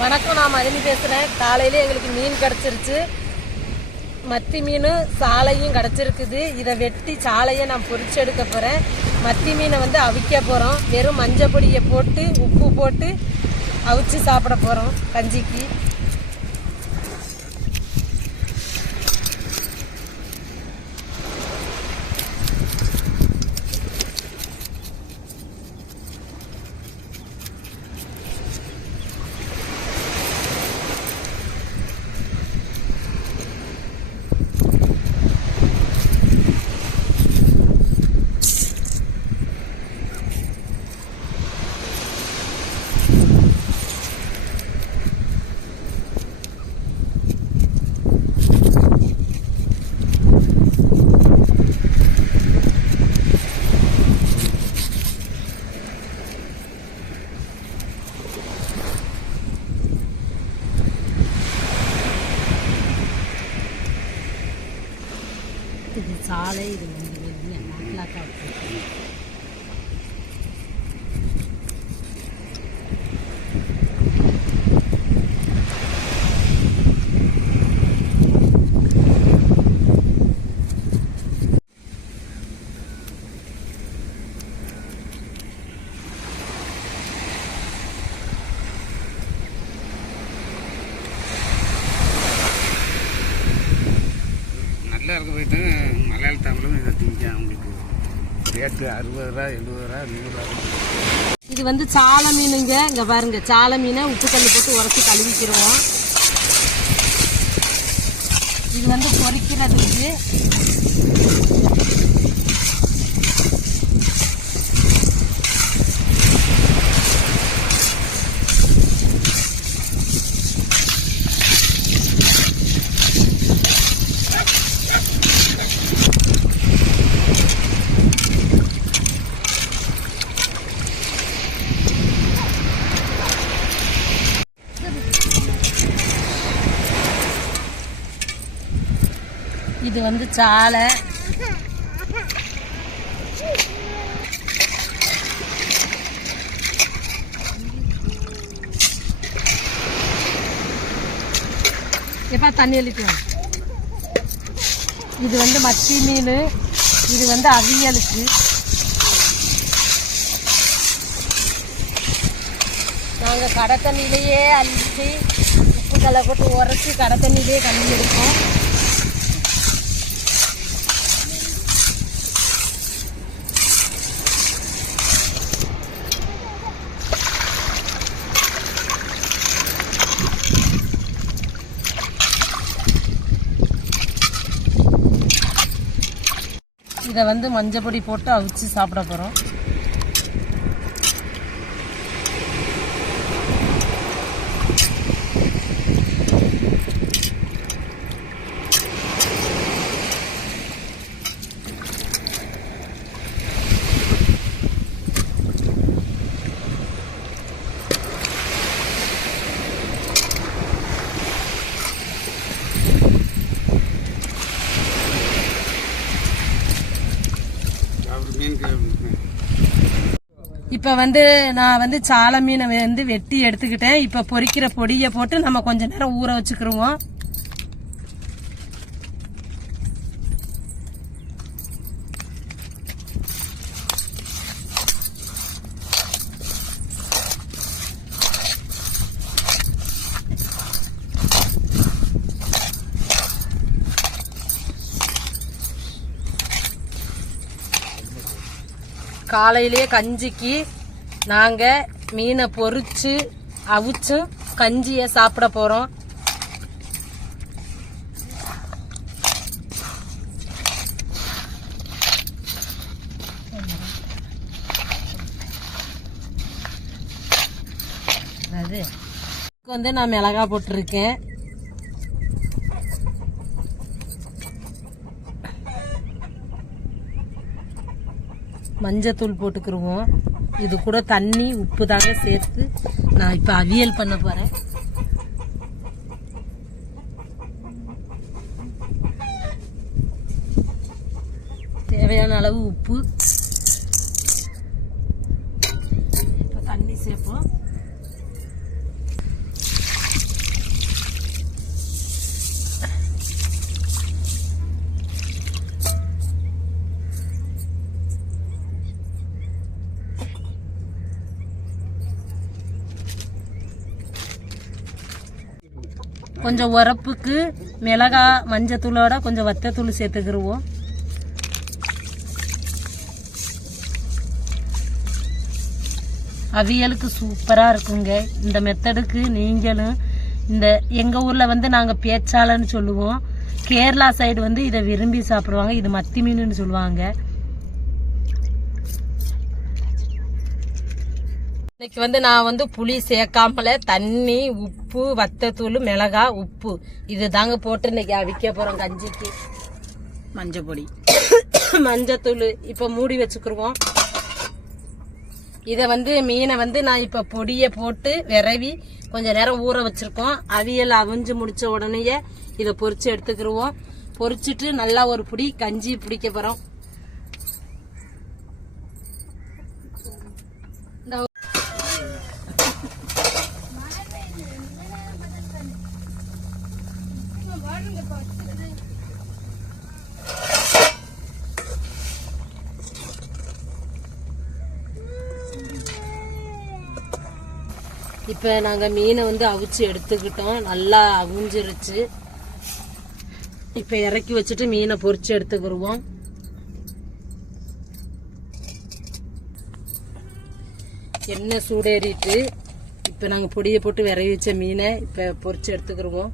வணக்கம் நான் மதினி பேசுகிறேன் காலையில் எங்களுக்கு மீன் கிடச்சிருச்சு. மத்தி மீன் சாலையும் கிடச்சிருக்குது. இதை வெட்டி சாலையை நான் பொரிச்சு எடுக்க போகிறேன் மத்தி மீனை வந்து அவிக்க போகிறோம் வெறும் மஞ்சள் பொடியை போட்டு உப்பு போட்டு அவிச்சு சாப்பிட போகிறோம் கஞ்சிக்கு இது சாலை இது வந்து வெளியே நாட்லாக்கா நல்லா இருக்க போயிட்டு மலையாள தமிழும் இதை திங்க அவங்களுக்கு ரேட்டு அறுபது ரூபா எழுபது ரூபா நூறுரூவா. இது வந்து சாலை மீனுங்க. இங்கே பாருங்க சாலை மீனை உப்பு கல் போட்டு உரைச்சி கழுவிக்கிறோம். இது வந்து பொறிக்கிறதுக்கு இது வந்து சாலை. எப்பா தண்ணி அழிக்கும் இது வந்து மத்தி மீன். இது வந்து அவியலுக்கு. நாங்கள் கடை தண்ணியிலேயே அழிச்சு உப்பு கலை போட்டு உரைச்சி கடை தண்ணியிலேயே கண்ணி எடுப்போம். இதை வந்து மஞ்சள் பொடி போட்டு அவிச்சு சாப்பிட போகிறோம் இப்போ வந்து நான் வந்து சால மீனை வந்து வெட்டி எடுத்துக்கிட்டேன். இப்போ பொறிக்கிற பொடியை போட்டு நம்ம கொஞ்ச நேரம் ஊற வச்சுக்கிருவோம். காலையிலேயே கஞ்சிக்கு நாங்கள் மீனை பொறிச்சு அவிச்சும் கஞ்சியை சாப்பிட போகிறோம் வந்து நான் மிளகா போட்டிருக்கேன். மஞ்சத்தூள் போட்டுக்கிருவோம். இது கூட தண்ணி உப்பு தாங்க சேர்த்து நான் இப்போ அவியல் பண்ண போகிறேன் தேவையான அளவு உப்பு. கொஞ்சம் உரப்புக்கு மிளகா மஞ்சத்தூளோட கொஞ்சம் வத்தத்தூள் சேர்த்துக்கிருவோம். அவியலுக்கு சூப்பராக இருக்குங்க. இந்த மெத்தடுக்கு நீங்களும் இந்த எங்கள் ஊரில் வந்து நாங்கள் பேச்சாளன்னு சொல்லுவோம். கேரளா சைடு வந்து இதை விரும்பி சாப்பிடுவாங்க. இது மத்தி மீனுன்னு சொல்லுவாங்க. இன்னைக்கு வந்து நான் வந்து புளி சேர்க்காமல தண்ணி உப்பு வத்தத்தூள் மிளகா உப்பு. இது தாங்க போட்டு இன்னைக்கு அவிக்க போறோம் கஞ்சிக்கு. மஞ்சள் பொடி மஞ்சத்தூள் இப்ப மூடி வச்சுக்கிருவோம். இதை வந்து மீனை வந்து நான் இப்ப பொடியை போட்டு விரவி கொஞ்ச நேரம் ஊற வச்சிருக்கோம். அவியல் அவிஞ்சு முடிச்ச உடனேயே இதை பொரிச்சு எடுத்துக்கிருவோம். பொரிச்சிட்டு நல்லா ஒரு புடி கஞ்சி பிடிக்க போறோம். இப்போ நாங்கள் மீனை வந்து அவிச்சு எடுத்துக்கிட்டோம். நல்லா அவிஞ்சிருச்சு. இப்போ இறக்கி வச்சுட்டு மீனை பொறிச்சு எடுத்துக்கிடுவோம் எண்ணெய் சூடேறிட்டு இப்போ நாங்கள் பொடியை போட்டு விரவி வச்ச மீனை இப்போ பொறிச்சு எடுத்துக்கிடுவோம்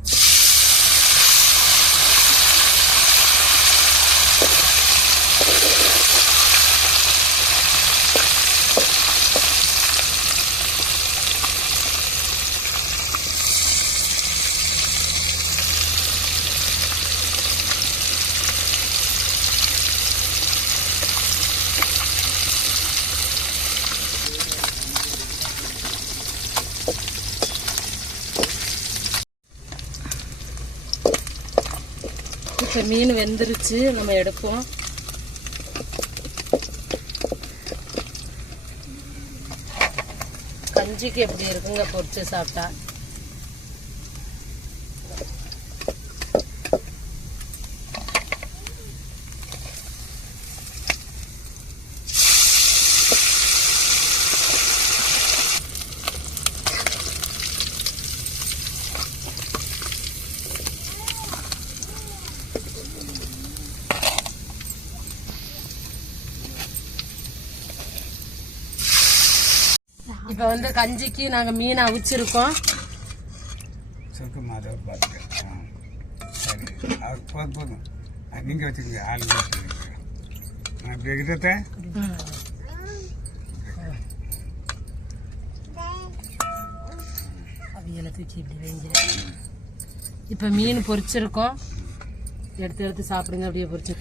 மீன் வெந்துருச்சு நம்ம எடுப்போம். கஞ்சிக்கு எப்படி இருக்குங்க பொரிச்சு சாப்பிட்டா? இப்போ வந்து கஞ்சிக்கு நாங்கள் மீன் அவிச்சிருக்கோம். சுருக்கமாக அதை பார்த்துக்க. ஆ சரி. அது போதும் போதும் நீங்கள் வச்சுக்கோங்க. ஆள் அவியலை தூக்கி இப்படி இப்போ மீன் பொரிச்சிருக்கோம். எடுத்து எடுத்து சாப்பிடுங்க அப்படியே பொரிச்சு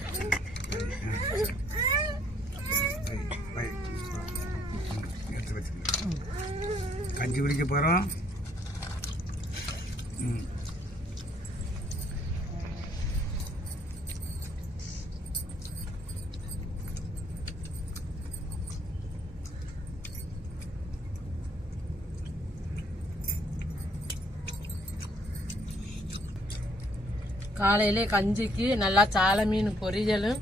வை, வை. எடுத்து வச்சுக்கோங்க கஞ்சி குடிக்க போகிறோம் காலையிலே கஞ்சிக்கு நல்லா சாலை மீன் பொரியலும்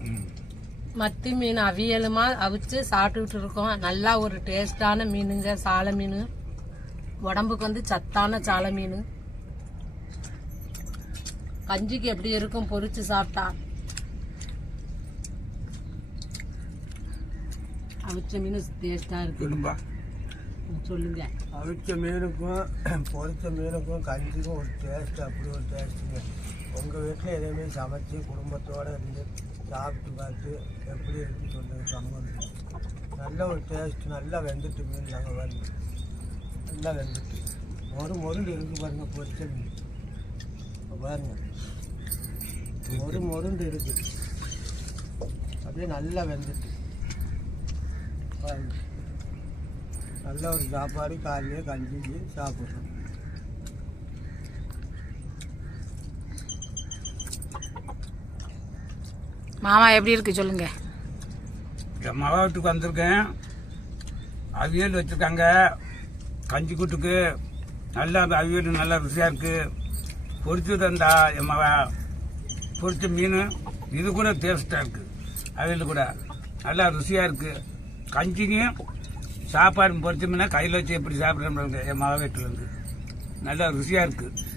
மத்தி மீன் அவியலுமா அவிச்சு சாப்பிட்டுட்டு இருக்கோம். நல்லா ஒரு டேஸ்டான மீனுங்க சாலை மீன். உடம்புக்கு வந்து சத்தான சாலை மீன். கஞ்சிக்கு எப்படி இருக்கும் பொரிச்சு சாப்பிட்டா? அவிச்ச மீன் டேஸ்டா இருக்கு. சொல்லுங்க. அவிச்ச மீனுக்கும் பொரிச்ச மீனுக்கும் கஞ்சிக்கும் ஒரு டேஸ்ட் அப்படி ஒரு டேஸ்ட்டுங்க உங்கள் வீட்டில் எதையுமே சமைச்சு குடும்பத்தோடு இருந்து சாப்பிட்டு பார்த்து எப்படி இருக்குன்னு சொல்லுங்க சம்பந்தம் நல்ல ஒரு டேஸ்ட் நல்லா வெந்துட்டு மீன் நாங்கள் வந்து நல்லா வெந்துட்டு ஒரு முருள் இருக்கு பாருங்க பொரிச்ச மீன் பாருங்க ஒரு முருண்டு இருக்கு அப்படியே நல்லா வெந்துட்டு பாருங்க நல்ல ஒரு சாப்பாடு காலையிலே கஞ்சி சாப்பிட்றோம் மாமா எப்படி இருக்கு சொல்லுங்க. என் மகா வீட்டுக்கு வந்திருக்கேன். அவியல் வச்சுருக்காங்க. கஞ்சி கூட்டுக்கு நல்லா அந்த அவியல் நல்லா ருசியாக இருக்குது பொரிச்சு தந்தா என் மகா பொரிச்ச மீன் இது கூட டேஸ்ட்டாக இருக்குது அவியல் கூட நல்லா ருசியாக இருக்குது கஞ்சிக்கும் சாப்பாடு பொரிச்ச கையில் வச்சு எப்படி சாப்பிட்றேன் என் மகா வீட்டிலேருந்து நல்லா ருசியாக இருக்குது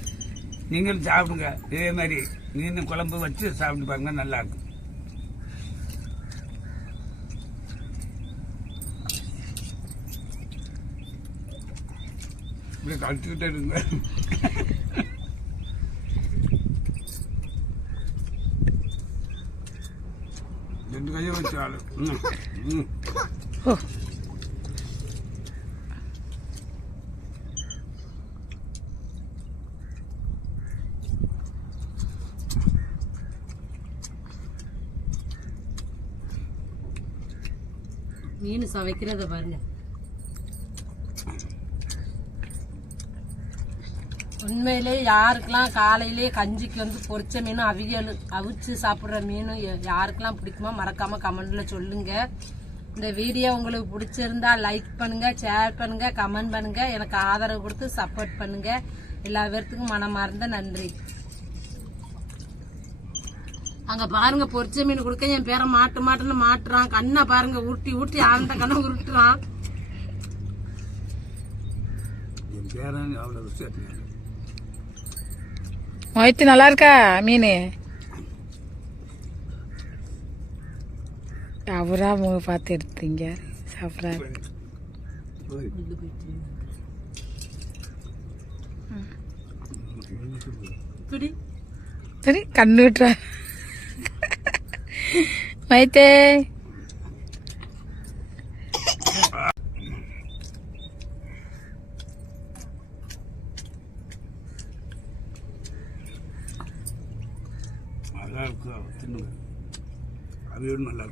நீங்களும் சாப்பிடுங்க. இதே மாதிரி மீன் குழம்பு வச்சு சாப்பிட்டு பாருங்க நல்லாயிருக்கும் இப்படி கழிச்சுக்கிட்டே இருங்க ரெண்டு கையை வச்சு ஆளு மீன் சமைக்கிறத பாருங்க உண்மையிலே யாருக்கெல்லாம் காலையிலே கஞ்சிக்கு வந்து பொரிச்ச மீன் அவியல் அவிச்சு சாப்பிட்ற மீன் யாருக்கெல்லாம் பிடிக்குமோ மறக்காம கமெண்ட்ல சொல்லுங்க. இந்த வீடியோ உங்களுக்கு பிடிச்சிருந்தா லைக் பண்ணுங்க ஷேர் பண்ணுங்க கமெண்ட் பண்ணுங்க. எனக்கு ஆதரவு கொடுத்து சப்போர்ட் பண்ணுங்க. எல்லா பேர்த்துக்கும் மனமார்ந்த நன்றி. அங்க பாருங்க பொரிச்ச மீன் கொடுக்க என் பேரை மாட்டு மாட்டுன்னு மாட்டுறான். கண்ணை பாருங்க ஊட்டி ஊட்டி ஆழ்ந்த கண்ணை உருட்டுறான். பேரன் அவ்வளோ மொய்த்து நல்லா இருக்கா மீன்? அவரா முக பார்த்து எடுத்தீங்க. சாப்பிட்றாரு பிடி சரி கண்ணு விட்டுறா. மைத்தே நல்லா இருக்கும் தின்னுங்க அவையோடு நல்லா